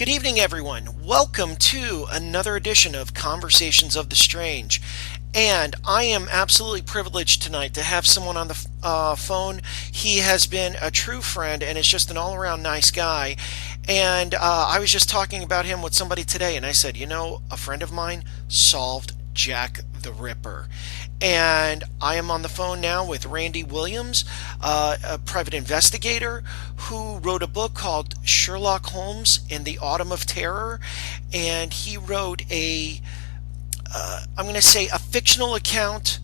Good evening, everyone. Welcome to another edition of Conversations of the Strange. And I am absolutely privileged tonight to have someone on the phone. He has been a true friend and is just an all around nice guy. And I was just talking about him with somebody today, and I said, a friend of mine solved Jack the Ripper. And I am on the phone now with Randy Williams, a private investigator who wrote a book called Sherlock Holmes in the Autumn of Terror. And he wrote I'm going to say a fictional account,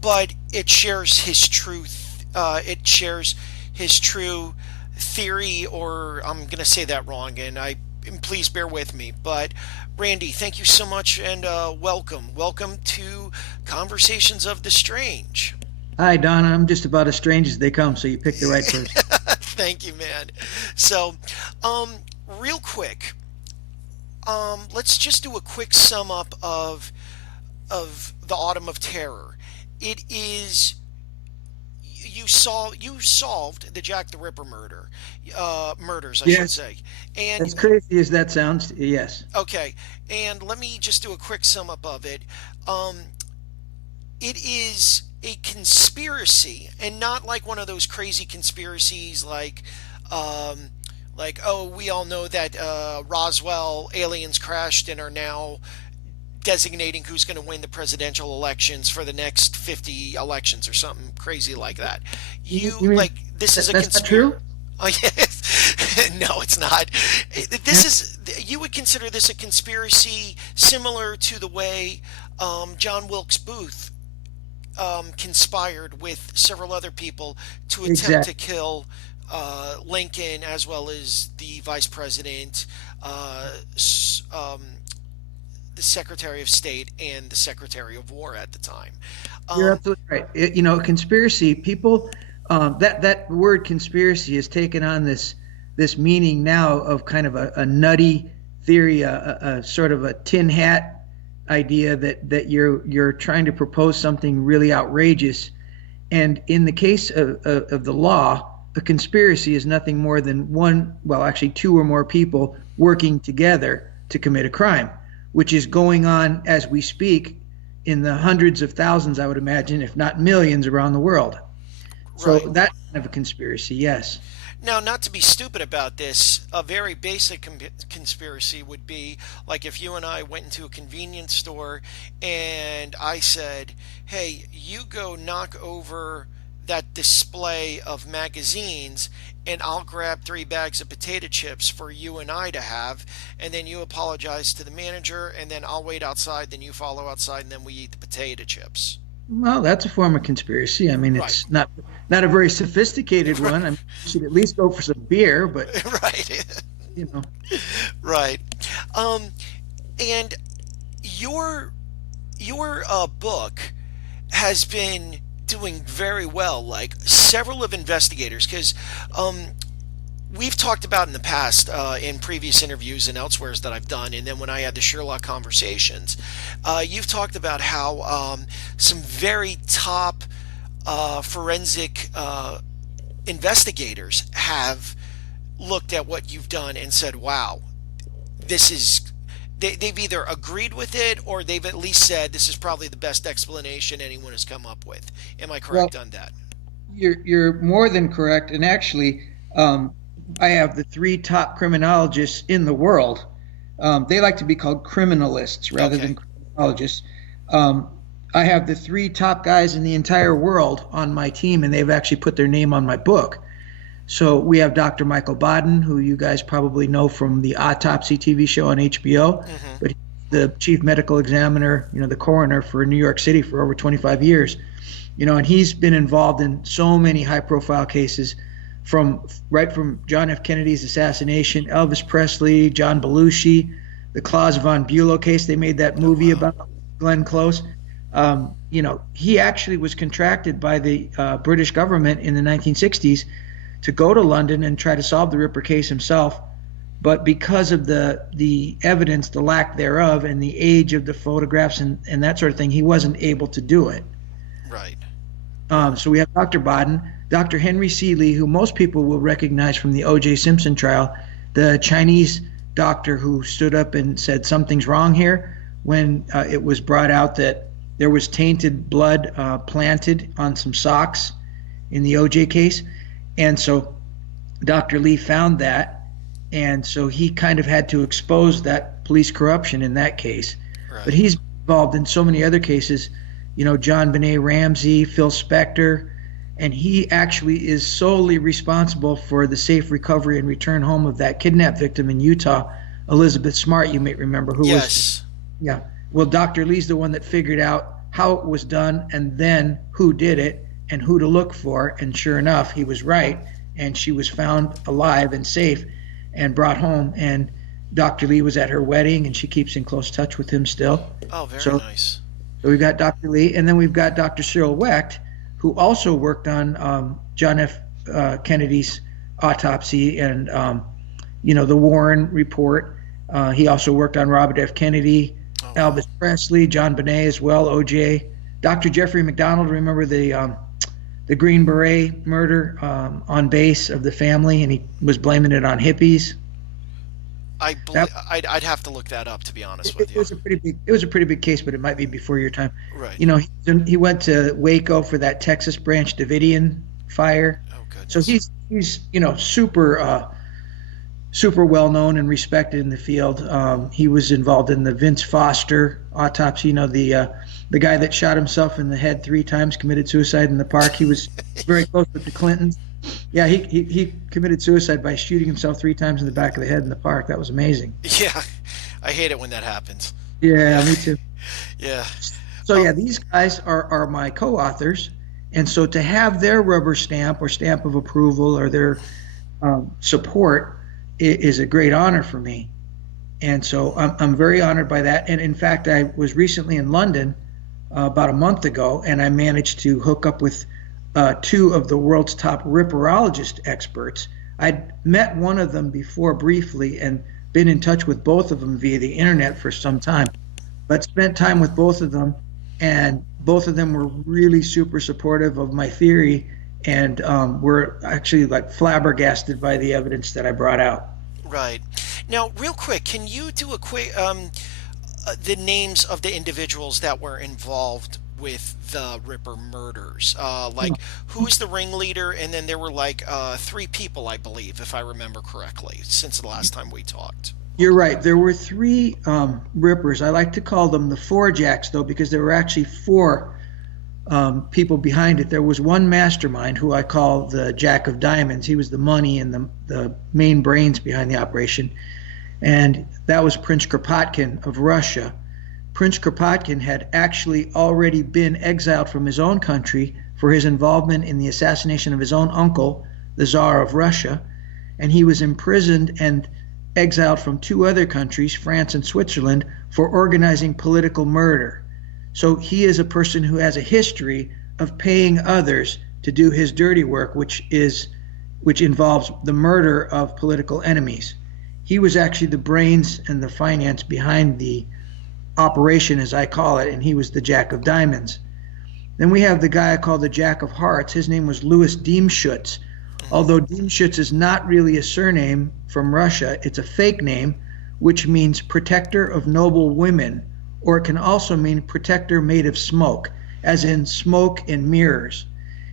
but it shares his truth. It shares his true theory, or I'm going to say that wrong, and please bear with me. But Randy, thank you so much, and welcome to Conversations of the Strange. Hi, Donna. I'm just about as strange as they come, so you picked the right person. Thank you, man. So, um, real quick, let's just do a quick sum up of the Autumn of Terror. It is you solved the Jack the Ripper murders, I should Yes, say. And as crazy as that sounds, yes. okay, and let me just do a quick sum up of it. Um, it is a conspiracy, and not like one of those crazy conspiracies um, oh, we all know that Roswell aliens crashed and are now designating who's going to win the presidential elections for the next 50 elections or something crazy like that. You mean This is a that's not conspiracy. true? Oh, yes. No, it's not. This is, you would consider this a conspiracy similar to the way John Wilkes Booth conspired with several other people to attempt to Exactly. kill Lincoln as well as the vice president, uh, the Secretary of State, and the Secretary of War at the time. You're Um, absolutely right. Conspiracy people. That word conspiracy has taken on this meaning now of kind of a nutty theory, a sort of a tin hat idea that you're trying to propose something really outrageous. And in the case of the law, a conspiracy is nothing more than one, well, actually two or more people working together to commit a crime, which is going on as we speak in the hundreds of thousands, I would imagine, if not millions around the world. So right. that's kind of a conspiracy, yes. Now, not to be stupid about this, a very basic conspiracy would be like if you and I went into a convenience store and I said, hey, you go knock over that display of magazines and I'll grab 3 bags of potato chips for you and I to have, and then you apologize to the manager, and then I'll wait outside, then you follow outside, and then we eat the potato chips. Well, that's a form of conspiracy. I mean, Right. it's not a very sophisticated one. I mean, you should at least go for some beer, but Right. you know, Right. Um, and your your book has been doing very well. Like several of investigators, because um, we've talked about in the past in previous interviews and elsewheres that I've done, and then when I had the Sherlock conversations, you've talked about how some very top forensic investigators have looked at what you've done and said, wow, this is they've either agreed with it or they've at least said this is probably the best explanation anyone has come up with. Am I well, correct on that? you're more than correct. And actually, um, I have the three top criminologists in the world. They like to be called criminalists rather Okay. than criminologists. Um, I have the three top guys in the entire world on my team, and they've actually put their name on my book. So we have Dr. Michael Baden, who you guys probably know from the Autopsy TV show on HBO, Hmm. but he's the chief medical examiner, the coroner for New York City for over 25 years. And he's been involved in so many high profile cases from right from John F. Kennedy's assassination, Elvis Presley, John Belushi, the Claus von Bülow case. They made that Oh, movie wow. about Glenn Close. He actually was contracted by the British government in the 1960s to go to London and try to solve the Ripper case himself. But because of the evidence, the lack thereof, and the age of the photographs and that sort of thing, he wasn't able to do it. Right. So we have Dr. Baden, Dr. Henry Seeley, who most people will recognize from the O.J. Simpson trial, the Chinese doctor who stood up and said something's wrong here when it was brought out that there was tainted blood planted on some socks in the OJ case. And so Dr. Lee found that. And so he kind of had to expose that police corruption in that case. But Right. he's involved in so many other cases, John Benet Ramsey, Phil Spector, and he actually is solely responsible for the safe recovery and return home of that kidnapped victim in Utah, Elizabeth Smart, you may remember, who was, Yes. yeah. Well, Dr. Lee's the one that figured out how it was done and then who did it and who to look for. And sure enough, he was right. And she was found alive and safe and brought home. And Dr. Lee was at her wedding and she keeps in close touch with him still. Oh, very So, nice. so we've got Dr. Lee, and then we've got Dr. Cyril Wecht, who also worked on John F. Kennedy's autopsy and, the Warren report. He also worked on Robert F. Kennedy, Oh, wow. Elvis Presley, John Bonet as well, OJ. Dr. Jeffrey McDonald, remember the Green Beret murder on base of the family, and he was blaming it on hippies. That, I'd have to look that up, to be honest it, with it you. was a pretty big case, but it might be before your time. Right. He went to Waco for that Texas Branch Davidian fire. Oh, So goodness. he's super well known and respected in the field. He was involved in the Vince Foster autopsy. The guy that shot himself in the head 3 times, committed suicide in the park. He was very close with the Clintons. Yeah, he committed suicide by shooting himself 3 times in the back of the head in the park. That was amazing. Yeah, I hate it when that happens. Yeah, me too. Yeah. So Oh, yeah, these guys are my co-authors, and so to have their rubber stamp or stamp of approval or their support is a great honor for me. And so I'm very honored by that. And in fact, I was recently in London about a month ago, and I managed to hook up with 2 of the world's top ripperologist experts. I'd met one of them before briefly and been in touch with both of them via the internet for some time, but spent time with both of them, and both of them were really super supportive of my theory and were actually like flabbergasted by the evidence that I brought out. right. Now, real quick, can you do a quick the names of the individuals that were involved with the Ripper murders? Like, who was the ringleader? And then there were like 3 people, I believe, if I remember correctly, since the last time we talked. You're right. There were 3 rippers. I like to call them the 4 jacks, though, because there were actually 4 people behind it. There was one mastermind who I call the Jack of Diamonds. He was the money and the main brains behind the operation. And that was Prince Kropotkin of Russia. Prince Kropotkin had actually already been exiled from his own country for his involvement in the assassination of his own uncle, the Tsar of Russia. And he was imprisoned and exiled from 2 other countries, France and Switzerland, for organizing political murder. So he is a person who has a history of paying others to do his dirty work, which involves the murder of political enemies. He was actually the brains and the finance behind the operation, as I call it, and he was the Jack of Diamonds. Then we have the guy I call the Jack of Hearts. His name was Louis Diemschutz. Although Diemschutz is not really a surname from Russia, it's a fake name, which means protector of noble women, or it can also mean protector made of smoke, as in smoke and mirrors.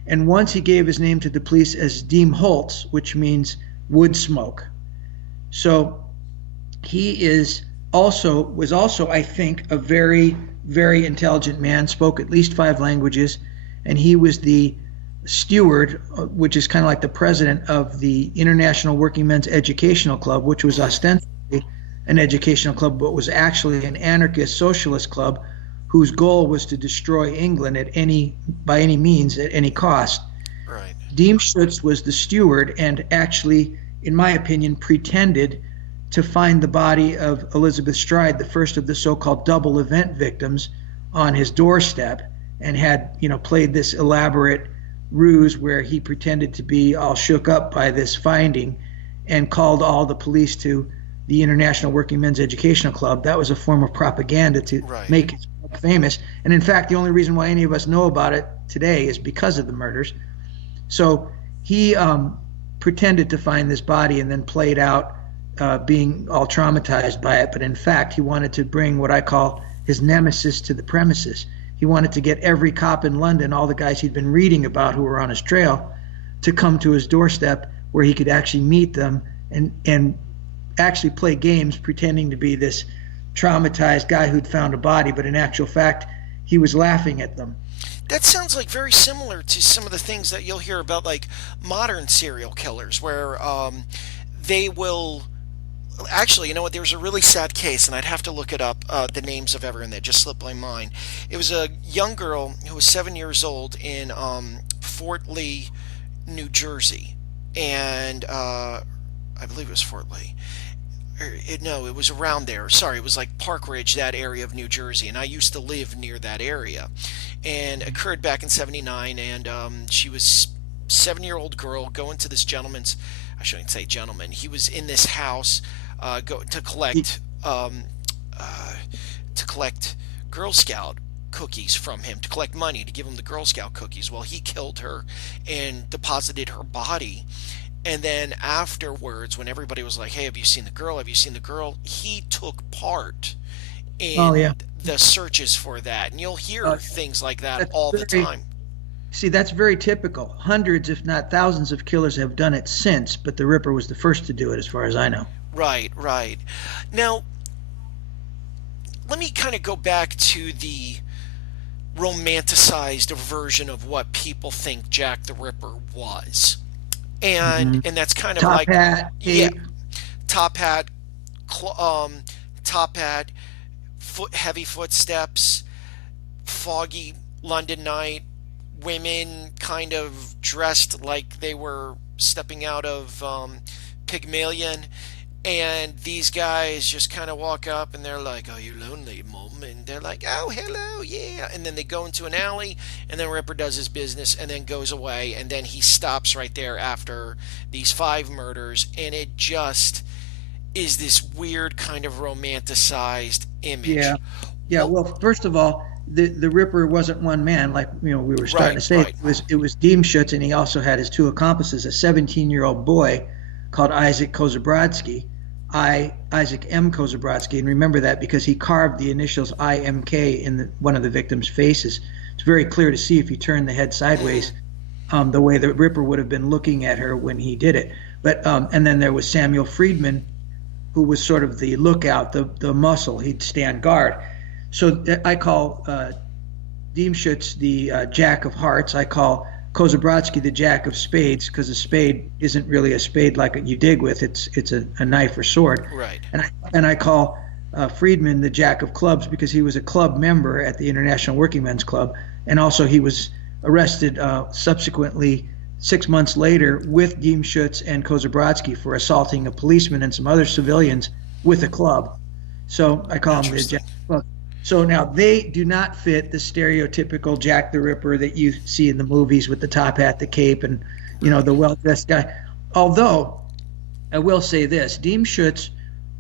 And once he gave his name to the police as Diem Holtz, which means wood smoke. So he was also, I think, a very, very intelligent man, spoke at least 5 languages, and he was the steward, which is kind of like the president of the International Working Men's Educational Club, which was ostensibly an educational club, but was actually an anarchist socialist club whose goal was to destroy England by any means, at any cost. Right. Diemschutz was the steward and actually, in my opinion, pretended to find the body of Elizabeth Stride, the first of the so-called double event victims, on his doorstep, and had, played this elaborate ruse where he pretended to be all shook up by this finding and called all the police to the International Working Men's Educational Club. That was a form of propaganda to Right. make his club famous. And in fact, the only reason why any of us know about it today is because of the murders. So he pretended to find this body and then played out being all traumatized by it, but in fact, he wanted to bring what I call his nemesis to the premises. He wanted to get every cop in London, all the guys he'd been reading about who were on his trail, to come to his doorstep where he could actually meet them and actually play games pretending to be this traumatized guy who'd found a body, but in actual fact, he was laughing at them. That sounds like very similar to some of the things that you'll hear about, like modern serial killers, where they will. Actually, you know what? There was a really sad case, and I'd have to look it up. The names of everyone that just slipped my mind. It was a young girl who was 7 years old in Fort Lee, New Jersey, and I believe it was Fort Lee. No, it was around there. Sorry, it was like Park Ridge, that area of New Jersey, and I used to live near that area. And it occurred back in '79, and she was 7-year-old girl going to this gentleman's. I shouldn't say gentleman. He was in this house go to collect Girl Scout cookies from him, to collect money to give him the Girl Scout cookies. Well, he killed her and deposited her body. And then afterwards, when everybody was like, "Hey, have you seen the girl? Have you seen the girl?" He took part Oh in yeah, the searches for that. And you'll hear uh, things like that that's all the very time. see that's very typical. Hundreds, if not thousands, of killers have done it since, but the Ripper was the first to do it, as far as I know. Right, right. Now, let me kind of go back to the romanticized version of what people think Jack the Ripper was. And Hmm. and that's kind of Top like, hat, yeah, cape. top hat, cl- um, top hat, heavy footsteps, foggy London night, women kind of dressed like they were stepping out of Pygmalion, and these guys just kind of walk up and they're like, "Are you lonely, Mom?" And they're like, "Oh, hello, yeah." And then they go into an alley, and then Ripper does his business and then goes away, and then he stops right there after these five murders, and it just is this weird kind of romanticized Yeah, image. yeah. What? Well, first of all, the Ripper wasn't one man, like we were starting Right, to say. right. It was Diemschutz, and he also had his two accomplices, a 17-year-old boy called Isaac Kozabrodsky, Isaac M. Kozabrodsky, and remember that because he carved the initials IMK in one of the victims' faces. It's very clear to see if you turn the head Hmm. sideways, the way the Ripper would have been looking at her when he did it. But and then there was Samuel Friedman, who was sort of the lookout, the muscle. He'd stand guard. So I call Diemschutz the Jack of Hearts. I call Kozabrodsky the Jack of Spades because a spade isn't really a spade like you dig with. It's a knife or sword. Right. And I call Friedman the Jack of Clubs because he was a club member at the International Working Men's Club, and also he was arrested subsequently 6 months later with Diemschutz and Kozabrodsky for assaulting a policeman and some other civilians with a club. So I call him the Jack Interesting. of Clubs. So now they do not fit the stereotypical Jack the Ripper that you see in the movies with the top hat, the cape, and Right. the well-dressed guy. Although I will say this: Diemschutz,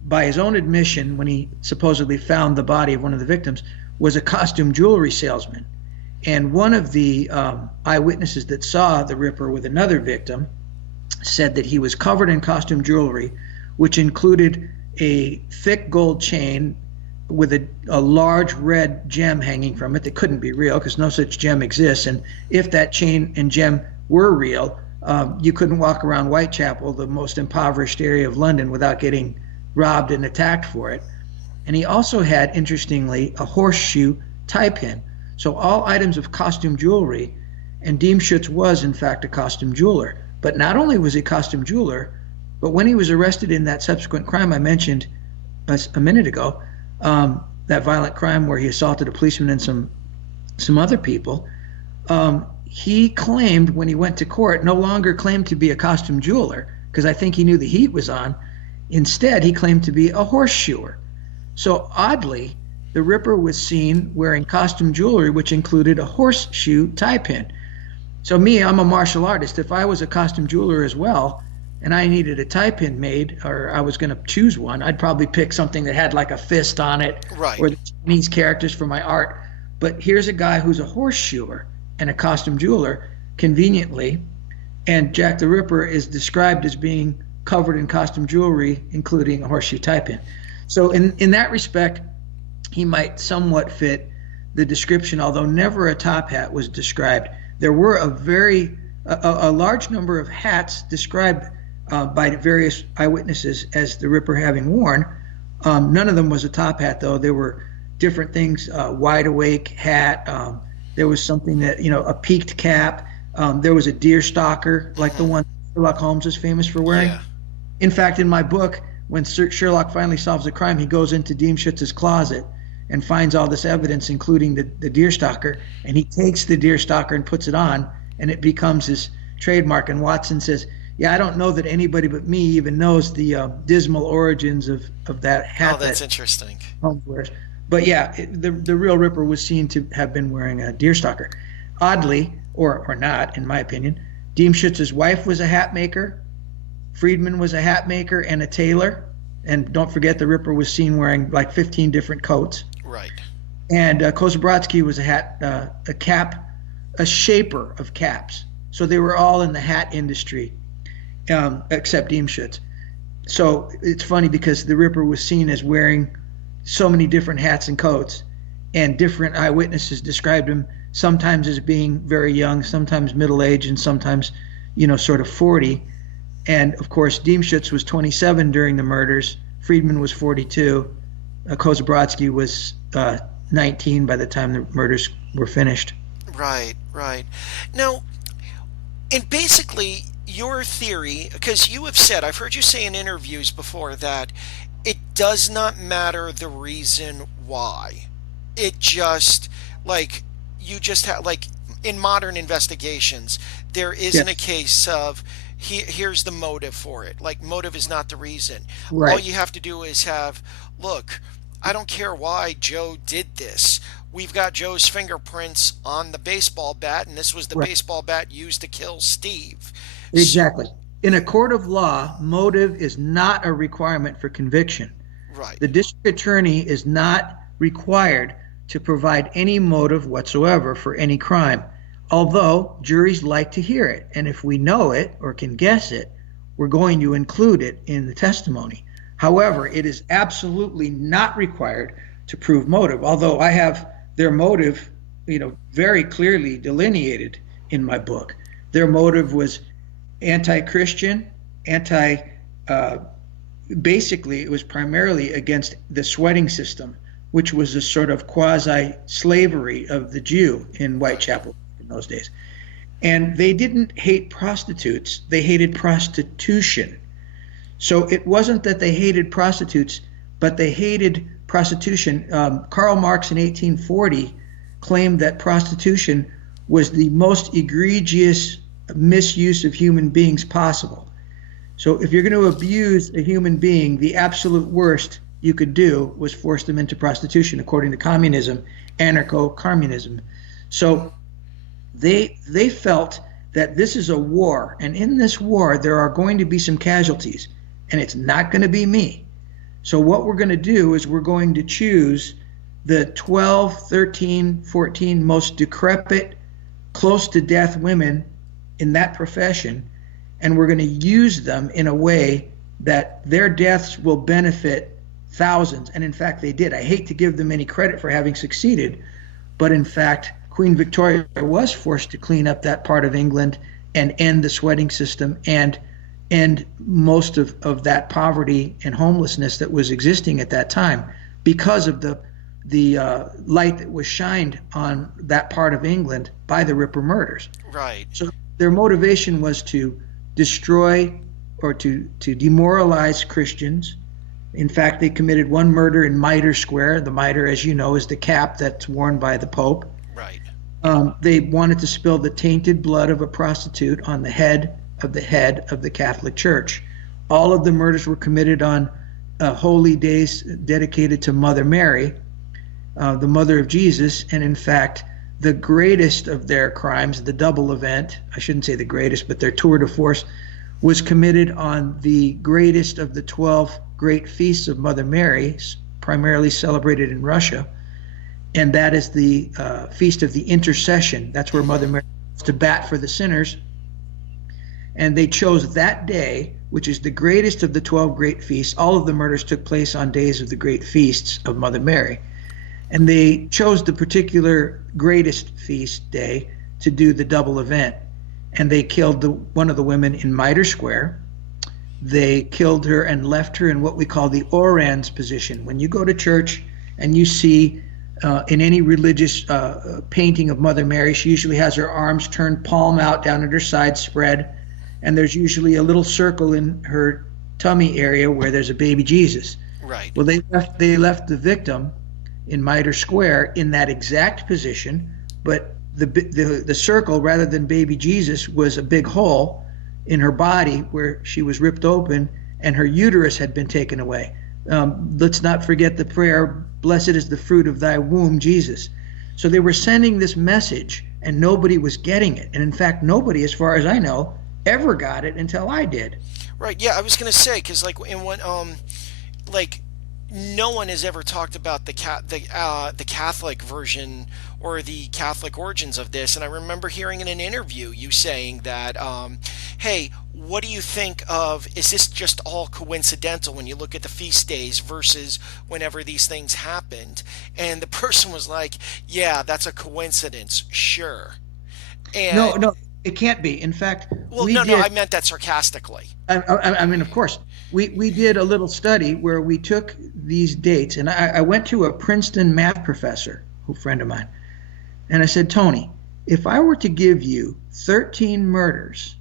by his own admission, when he supposedly found the body of one of the victims, was a costume jewelry salesman. And one of the eyewitnesses that saw the Ripper with another victim said that he was covered in costume jewelry, which included a thick gold chain with a large red gem hanging from it that couldn't be real because no such gem exists. And if that chain and gem were real, you couldn't walk around Whitechapel, the most impoverished area of London, without getting robbed and attacked for it. And he also had, interestingly, a horseshoe tie pin. So all items of costume jewelry, and Diemschutz was, in fact, a costume jeweler. But not only was he a costume jeweler, but when he was arrested in that subsequent crime I mentioned a minute ago, that violent crime where he assaulted a policeman and some other people, he claimed when he went to court, no longer claimed to be a costume jeweler because I think he knew the heat was on. Instead, he claimed to be a horseshoer. So oddly, the Ripper was seen wearing costume jewelry, which included a horseshoe tie pin. So me, I'm a martial artist. If I was a costume jeweler as well, and I needed a tie pin made, or I was going to choose one, I'd probably pick something that had like a fist on it, Right. or the Chinese characters for my art. But here's a guy who's a horseshoer and a costume jeweler, conveniently, and Jack the Ripper is described as being covered in costume jewelry, including a horseshoe tie pin. So in that respect, he might somewhat fit the description, although never a top hat was described. There were a large number of hats described by various eyewitnesses as the Ripper having worn. None of them was a top hat, though. There were different things, wide awake hat. There was something that, a peaked cap. There was a deer stalker, like the one Sherlock Holmes is famous for wearing. Yeah. In fact, in my book, when Sherlock finally solves the crime, he goes into Deemschutz's closet and finds all this evidence, including the deer stalker, and he takes the deer stalker and puts it on, and it becomes his trademark. And Watson says, yeah, I don't know that anybody but me even knows the dismal origins of that hat. Oh, that's interesting. Holmes wears. But yeah, the real Ripper was seen to have been wearing a deer stalker. Oddly, or not, in my opinion, Deemschutz's wife was a hat maker, Friedman was a hat maker and a tailor, and don't forget the Ripper was seen wearing like 15 different coats. Right. And Kozubrodsky was a shaper of caps. So they were all in the hat industry, except Deemschutz. So it's funny because the Ripper was seen as wearing so many different hats and coats, and different eyewitnesses described him sometimes as being very young, sometimes middle-aged, and sometimes, sort of 40. And of course, Deemschutz was 27 during the murders. Friedman was 42. Kozubrodsky was 19 by the time the murders were finished. Right. Now, and basically, your theory, because you have said, I've heard you say in interviews before that it does not matter the reason why. It just, in modern investigations, there isn't a case of, here's the motive for it. Like, motive is not the reason. Right. All you have to do is look, I don't care why Joe did this. We've got Joe's fingerprints on the baseball bat, and this was the baseball bat used to kill Steve. Exactly. In a court of law, motive is not a requirement for conviction. Right. The district attorney is not required to provide any motive whatsoever for any crime, although juries like to hear it. And if we know it or can guess it, we're going to include it in the testimony. However, it is absolutely not required to prove motive, although I have their motive, very clearly delineated in my book. Their motive was anti-Christian, basically it was primarily against the sweating system, which was a sort of quasi-slavery of the Jew in Whitechapel in those days. And they didn't hate prostitutes, they hated prostitution. So it wasn't that they hated prostitutes, but they hated prostitution. Karl Marx in 1840 claimed that prostitution was the most egregious misuse of human beings possible. So if you're going to abuse a human being, the absolute worst you could do was force them into prostitution, according to communism, anarcho-communism. So they felt that this is a war, and in this war there are going to be some casualties, and it's not going to be me. So what we're going to do is we're going to choose the 12, 13, 14 most decrepit, close to death women in that profession, and we're going to use them in a way that their deaths will benefit thousands. And in fact, they did. I hate to give them any credit for having succeeded, but in fact, Queen Victoria was forced to clean up that part of England and end the sweating system and end most of that poverty and homelessness that was existing at that time because of the light that was shined on that part of England by the Ripper murders. Right. So their motivation was to destroy or to demoralize Christians. In fact, they committed one murder in Mitre Square. The mitre, as you know, is the cap that's worn by the Pope. Right. They wanted to spill the tainted blood of a prostitute on the head of the Catholic Church. All of the murders were committed on holy days dedicated to Mother Mary, the mother of Jesus, and in fact, the greatest of their crimes, the double event, I shouldn't say the greatest, but their tour de force, was committed on the greatest of the 12 great feasts of Mother Mary, primarily celebrated in Russia, and that is the Feast of the Intercession. That's where Mother Mary was to bat for the sinners. And they chose that day, which is the greatest of the 12 great feasts. All of the murders took place on days of the great feasts of Mother Mary. And they chose the particular greatest feast day to do the double event. And they killed one of the women in Mitre Square. They killed her and left her in what we call the orans position. When you go to church and you see in any religious painting of Mother Mary, she usually has her arms turned palm out down at her side spread, and there's usually a little circle in her tummy area where there's a baby Jesus. Right. Well, they left the victim in Mitre Square in that exact position, but the circle, rather than baby Jesus, was a big hole in her body where she was ripped open and her uterus had been taken away. Let's not forget the prayer, "Blessed is the fruit of thy womb, Jesus." So they were sending this message and nobody was getting it. And in fact, nobody, as far as I know, ever got it until I did. Right. Yeah, I was gonna say because like in what like no one has ever talked about the Catholic version or the Catholic origins of this. And I remember hearing in an interview you saying that, hey, what do you think of? Is this just all coincidental when you look at the feast days versus whenever these things happened? And the person was like, yeah, that's a coincidence, sure. No, And no, it can't be. In fact, well, we no, no, did. I meant that sarcastically. I mean, of course, we did a little study where we took these dates, and I went to a Princeton math professor, a friend of mine, and I said, Tony, if I were to give you 13 murders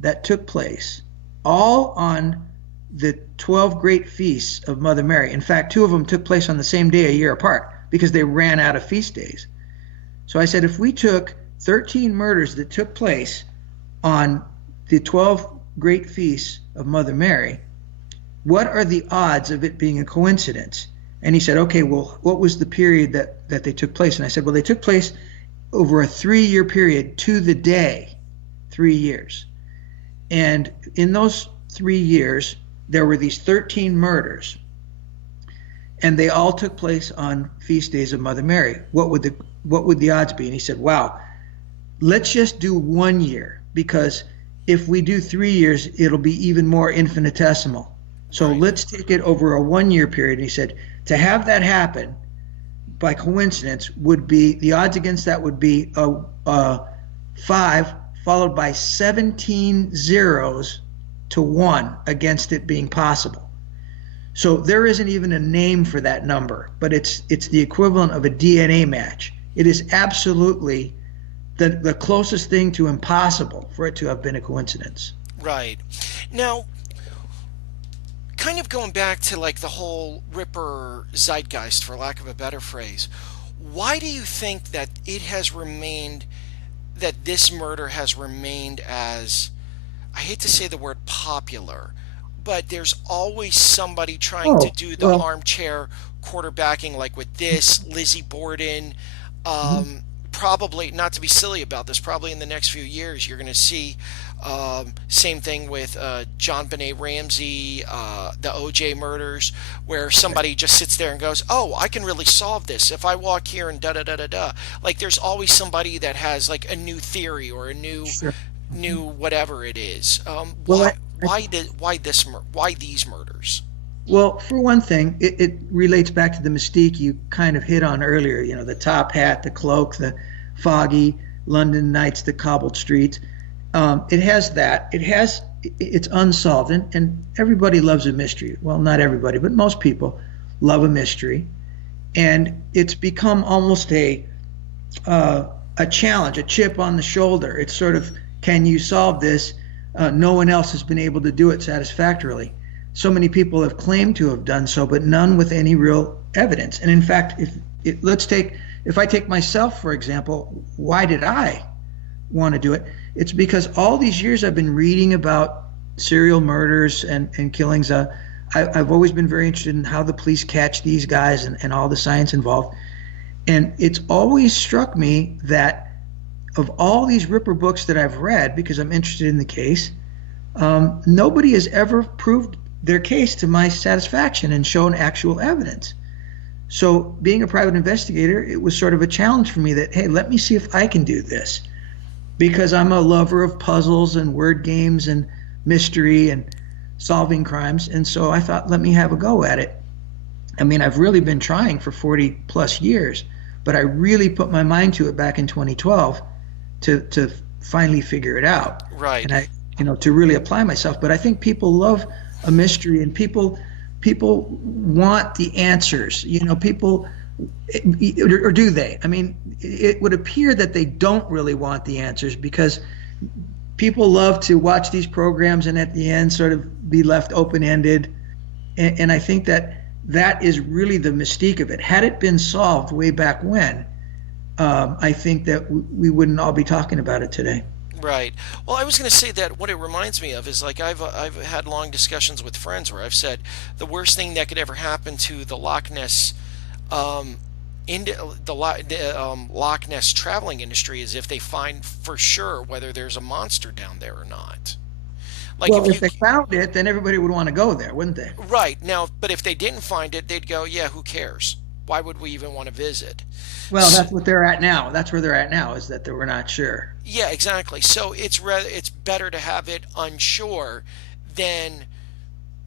that took place all on the 12 great feasts of Mother Mary, in fact, two of them took place on the same day a year apart because they ran out of feast days. So I said, if we took 13 murders that took place on the 12 great feasts of Mother Mary, what are the odds of it being a coincidence? And he said, okay, well, what was the period that they took place? And I said, well, they took place over a 3-year period to the day, 3 years. And in those 3 years, there were these 13 murders, and they all took place on feast days of Mother Mary. What would the odds be? And he said, wow, let's just do 1 year, because if we do 3 years, it'll be even more infinitesimal. So Right. let's take it over a 1 year period. And he said, to have that happen by coincidence would be, the odds against that would be a 5 followed by 17 zeros to 1 against it being possible. So there isn't even a name for that number, but it's the equivalent of a DNA match. It is absolutely the closest thing to impossible for it to have been a coincidence. Right. Now, kind of going back to like the whole Ripper zeitgeist, for lack of a better phrase, why do you think that it has remained, that this murder has remained as, I hate to say the word popular, but there's always somebody trying to Oh, do the well, armchair quarterbacking, like with this, Lizzie Borden. mhm. Probably, not to be silly about this, probably in the next few years, you're going to see same thing with John Benet Ramsey, the OJ murders, where somebody just sits there and goes, oh, I can really solve this if I walk here and da da da da da. Like there's always somebody that has like a new theory or a Sure. new whatever it is. Well, Why these murders? well, for one thing, it relates back to the mystique you kind of hit on earlier. You know, the top hat, the cloak, the foggy London nights, the cobbled streets. It has that. It's unsolved, and everybody loves a mystery. Well, not everybody, but most people love a mystery, and it's become almost a challenge, a chip on the shoulder. It's sort of, can you solve this? No one else has been able to do it satisfactorily. So many people have claimed to have done so, but none with any real evidence. And in fact, if I take myself, for example, why did I want to do it? It's because all these years I've been reading about serial murders and killings. I've always been very interested in how the police catch these guys and all the science involved. And it's always struck me that of all these Ripper books that I've read, because I'm interested in the case, nobody has ever proved their case to my satisfaction and shown actual evidence. So being a private investigator, it was sort of a challenge for me that, hey, let me see if I can do this, because I'm a lover of puzzles and word games and mystery. And solving crimes. And so I thought, let me have a go at it. I mean, I've really been trying for 40 plus years, but I really put my mind to it back in 2012 to finally figure it out. Right. And to really apply myself. But I think people love a mystery, and people want the answers. People, or do they? I mean, it would appear that they don't really want the answers, because people love to watch these programs and at the end sort of be left open-ended. And I think that is really the mystique of it. Had it been solved way back when, I think that we wouldn't all be talking about it today. Right. Well, I was going to say that what it reminds me of is like I've had long discussions with friends where I've said the worst thing that could ever happen to the Lochness um, in the Loch Ness traveling industry is if they find for sure whether there's a monster down there or not. Like Well, if if you they found it, then everybody would want to go there, wouldn't they? right now, but if they didn't find it, they'd go, yeah, who cares? Why would we even want to visit? Well, that's what they're at now. That's where they're at now, is that we're not sure. Yeah, exactly. So it's better to have it unsure than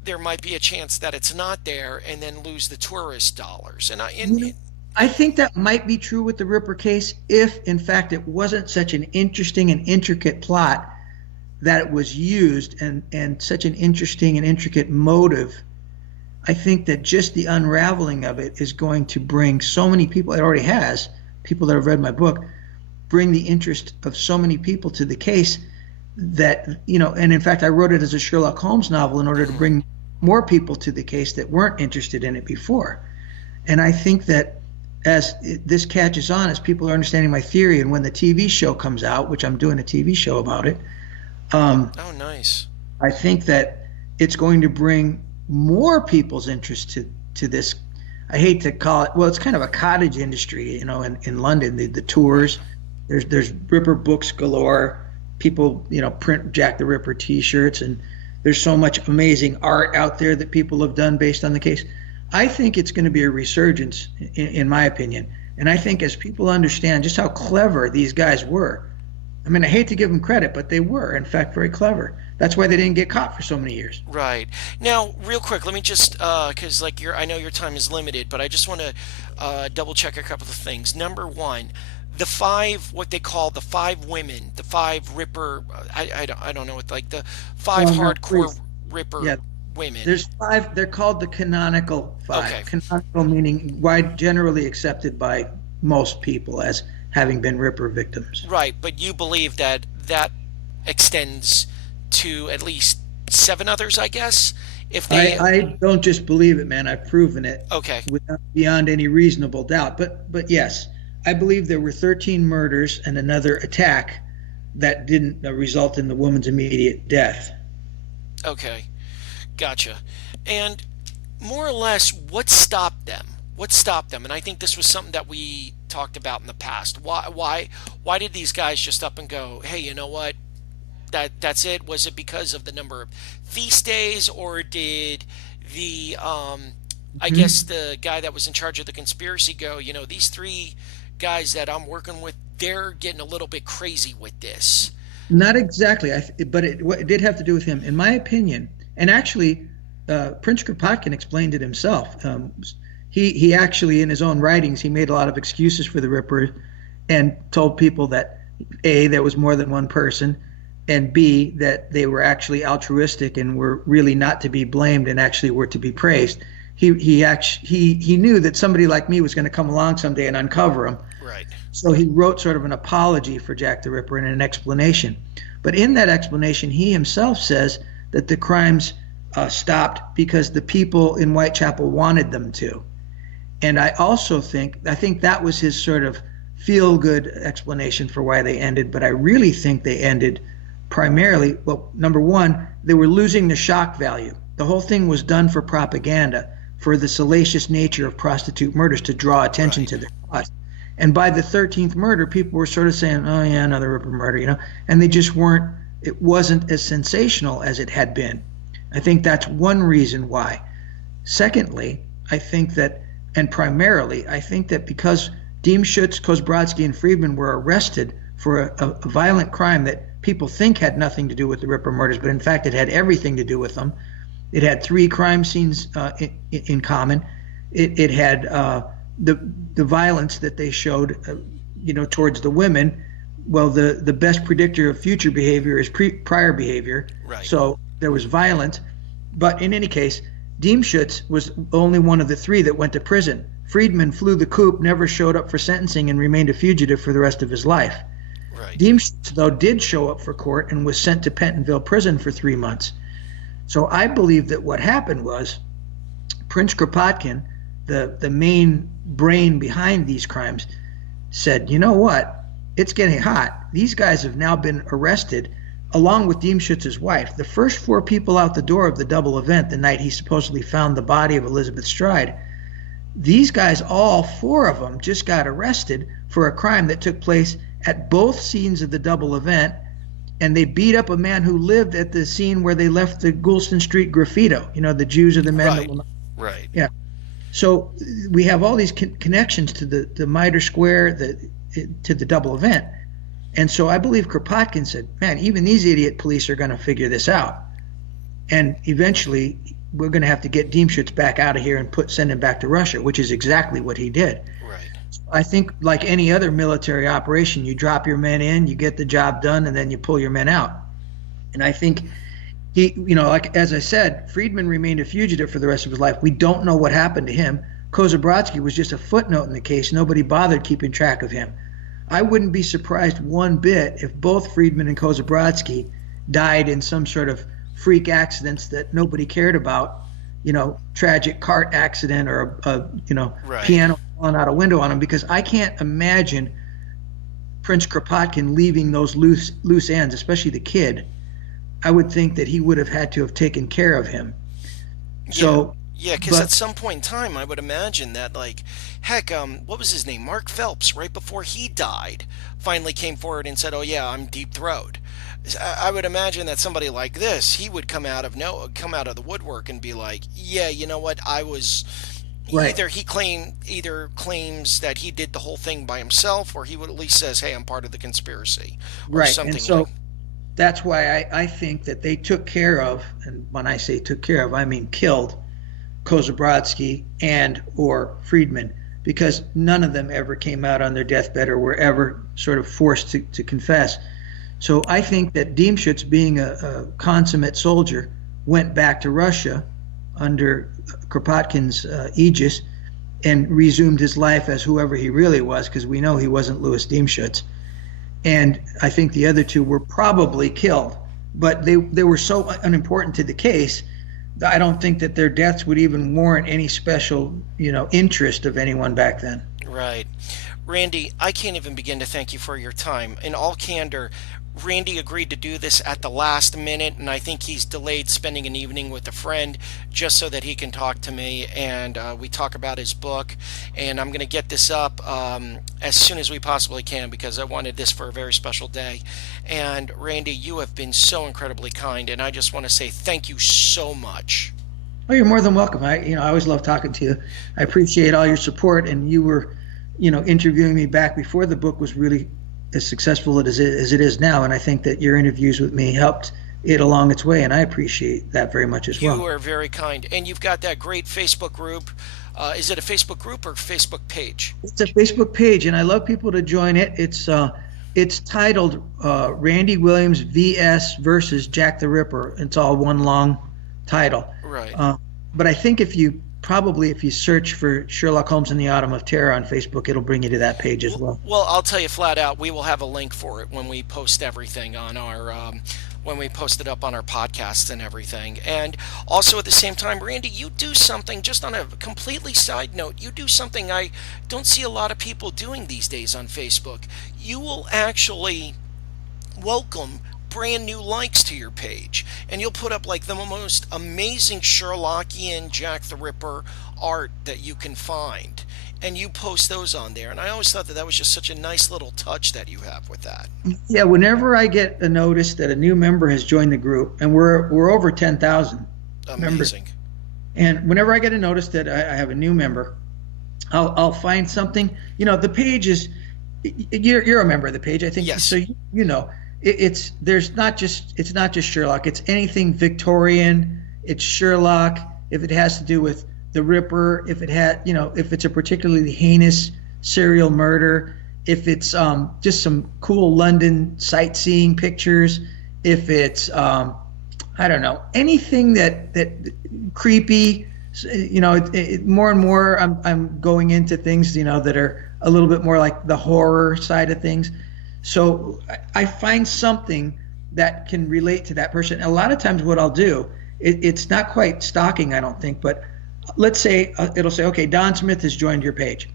there might be a chance that it's not there and then lose the tourist dollars. And You know, I think that might be true with the Ripper case if, in fact, it wasn't such an interesting and intricate plot that it was used, and such an interesting and intricate motive. I think that just the unraveling of it is going to bring so many people, it already has, people that have read my book, bring the interest of so many people to the case that, and in fact, I wrote it as a Sherlock Holmes novel in order to bring more people to the case that weren't interested in it before. And I think that as this catches on, as people are understanding my theory, and when the TV show comes out, which I'm doing a TV show about it, oh, nice. I think that it's going to bring more people's interest to this. I hate to call it, well, it's kind of a cottage industry, in London, the tours. There's Ripper books galore. People, print Jack the Ripper T-shirts, and there's so much amazing art out there that people have done based on the case. I think it's going to be a resurgence, in my opinion. And I think as people understand just how clever these guys were, I mean, I hate to give them credit, but they were, in fact, very clever. That's why they didn't get caught for so many years. Right. Now, real quick, let me just because I know your time is limited, but I just want to double check a couple of things. Number one, the five, what they call the five women, the five Ripper, I don't know what, like the five Well, no, hardcore please. Ripper Yeah, women. there's five. They're called the canonical five. Okay. Canonical meaning generally accepted by most people as having been Ripper victims. Right, but you believe that that extends to at least seven others, I guess, if they. I don't just believe it, man. I've proven it Okay. beyond any reasonable doubt. But yes, I believe there were 13 murders and another attack that didn't result in the woman's immediate death. Okay. Gotcha. And more or less, what stopped them? What stopped them? And I think this was something that we talked about in the past. Why did these guys just up and go, hey, you know what? That's it? Was it because of the number of feast days, or did the I Mhm. guess the guy that was in charge of the conspiracy go, these three guys that I'm working with, they're getting a little bit crazy with this. Not exactly, but it did have to do with him, in my opinion. And actually, Prince Kropotkin explained it himself. He actually, in his own writings, he made a lot of excuses for the Ripper, and told people that A, there was more than one person, and B, that they were actually altruistic and were really not to be blamed, and actually were to be praised. He knew that somebody like me was going to come along someday and uncover him. Right. So he wrote sort of an apology for Jack the Ripper and an explanation. But in that explanation, he himself says that the crimes stopped because the people in Whitechapel wanted them to. And I think that was his sort of feel-good explanation for why they ended. But I really think they ended primarily, well, number one, they were losing the shock value. The whole thing was done for propaganda, for the salacious nature of prostitute murders, to draw attention Right. to their cause. And by the 13th murder, people were sort of saying, oh yeah, another Ripper murder, and they just weren't, it wasn't as sensational as it had been. I think that's one reason why. Secondly, I think that, and primarily, I think that because Diemschutz, Kozbrodsky, and Friedman were arrested for a violent crime that people think had nothing to do with the Ripper murders, but in fact it had everything to do with them, It had three crime scenes in common. It had the violence that they showed, towards the women. Well, the best predictor of future behavior is prior behavior. Right. So there was violence. But in any case, Diemschutz was only one of the three that went to prison. Friedman flew the coop, never showed up for sentencing, and remained a fugitive for the rest of his life. Right. Diemschutz, though, did show up for court and was sent to Pentonville prison for 3 months. So I believe that what happened was Prince Kropotkin, the main brain behind these crimes, said, you know what? It's getting hot. These guys have now been arrested along with Diemschutz's wife. The first four people out the door of the double event the night he supposedly found the body of Elizabeth Stride, these guys, all four of them, just got arrested for a crime that took place at both scenes of the double event, and they beat up a man who lived at the scene where they left the Goulston Street graffito. The Jews are the men. Right. That will not. Right. Yeah. So we have all these connections to the Mitre Square, to the double event. And so I believe Kropotkin said, man, even these idiot police are going to figure this out. And eventually we're going to have to get Diemschutz back out of here and send him back to Russia, which is exactly what he did. Right. I think like any other military operation, you drop your men in, you get the job done, and then you pull your men out. And I think he, like as I said, Friedman remained a fugitive for the rest of his life. We don't know what happened to him. Kozabrodsky was just a footnote in the case. Nobody bothered keeping track of him. I wouldn't be surprised one bit if both Friedman and Kozabrodsky died in some sort of freak accidents that nobody cared about, tragic cart accident or a Right. piano falling out a window on them, because I can't imagine Prince Kropotkin leaving those loose ends, especially the kid. I would think that he would have had to have taken care of him. So yeah, because at some point in time, I would imagine that, like, heck, what was his name? Mark Phelps, right before he died, finally came forward and said, "Oh yeah, I'm deep throat." I would imagine that somebody like this, he would come out of the woodwork and be like, "Yeah, you know what? I was." Right. Either claims that he did the whole thing by himself, or he would at least says, "Hey, I'm part of the conspiracy," or Right. something. And so that's why I think that they took care of, and when I say took care of, I mean killed Kozabrodsky and or Friedman, because none of them ever came out on their deathbed or were ever sort of forced to confess. So I think that Diemschutz, being a consummate soldier, went back to Russia under Kropotkin's aegis and resumed his life as whoever he really was, because we know he wasn't Louis Diemschutz. And I think the other two were probably killed, but they were so unimportant to the case that I don't think that their deaths would even warrant any special, interest of anyone back then. Right. Randy, I can't even begin to thank you for your time. In all candor, Randy agreed to do this at the last minute, and I think he's delayed spending an evening with a friend just so that he can talk to me, and we talk about his book. And I'm going to get this up as soon as we possibly can, because I wanted this for a very special day. And Randy, you have been so incredibly kind, and I just want to say thank you so much. Oh, you're more than welcome. I always love talking to you. I appreciate all your support, and you were, interviewing me back before the book was really as successful as it is now. And I think that your interviews with me helped it along its way, and I appreciate that very much as well. You are very kind. And you've got that great Facebook group. Is it a Facebook group or Facebook page? It's a Facebook page, and I love people to join it. It's titled Randy Williams vs. versus Jack the Ripper. It's all one long title. Right. But I think if you search for Sherlock Holmes and the Autumn of Terror on Facebook, it'll bring you to that page as well. Well, I'll tell you flat out, we will have a link for it when we post everything on our when we post it up on our podcasts and everything. And also at the same time, Randy, you do something, just on a completely side note, you do something I don't see a lot of people doing these days on Facebook. You will actually welcome brand new likes to your page, and you'll put up like the most amazing Sherlockian Jack the Ripper art that you can find, and you post those on there. And I always thought that was just such a nice little touch that you have with that. Yeah, whenever I get a notice that a new member has joined the group, and we're over 10,000 members, and whenever I get a notice that I have a new member, I'll find something. The page is, you're a member of the page, I think. Yes. So it's not just Sherlock. It's anything Victorian, it's Sherlock, if it has to do with the Ripper, if it had, if it's a particularly heinous serial murder, if it's just some cool London sightseeing pictures, if it's I don't know, anything that creepy. More and more I'm going into things that are a little bit more like the horror side of things. So I find something that can relate to that person. A lot of times, what I'll do, it's not quite stalking, I don't think, but let's say it'll say, okay, Don Smith has joined your page.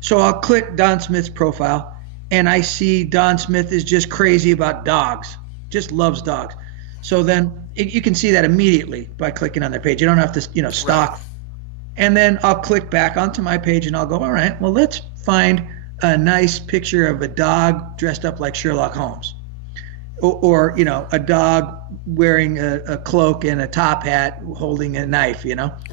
So I'll click Don Smith's profile, and I see Don Smith is just crazy about dogs, just loves dogs. So then you can see that immediately by clicking on their page. You don't have to, Right. stalk. And then I'll click back onto my page and I'll go, all right, well, let's find a nice picture of a dog dressed up like Sherlock Holmes, or a dog wearing a cloak and a top hat holding a knife.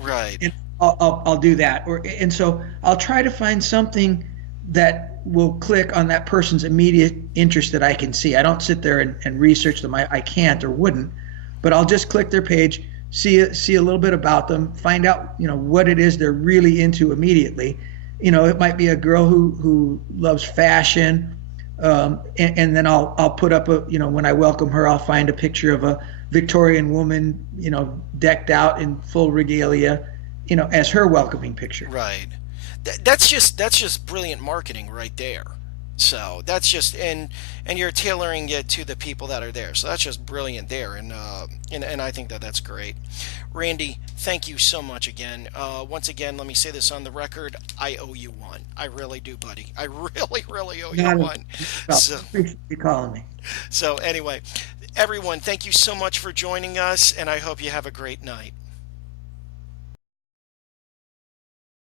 Right. And I'll do that. And so I'll try to find something that will click on that person's immediate interest that I can see. I don't sit there and research them. I can't or wouldn't, but I'll just click their page, see a little bit about them, find out what it is they're really into immediately. It might be a girl who loves fashion, and then I'll put up when I welcome her, I'll find a picture of a Victorian woman decked out in full regalia, as her welcoming picture. Right. That's just brilliant marketing right there. So that's just and you're tailoring it to the people that are there. So that's just brilliant there, and I think that that's great. Randy, thank you so much again. Once again, let me say this on the record: I owe you one. I really do, buddy. I really, really owe you Not one. I So appreciate you calling me. so anyway, everyone, thank you so much for joining us, and I hope you have a great night.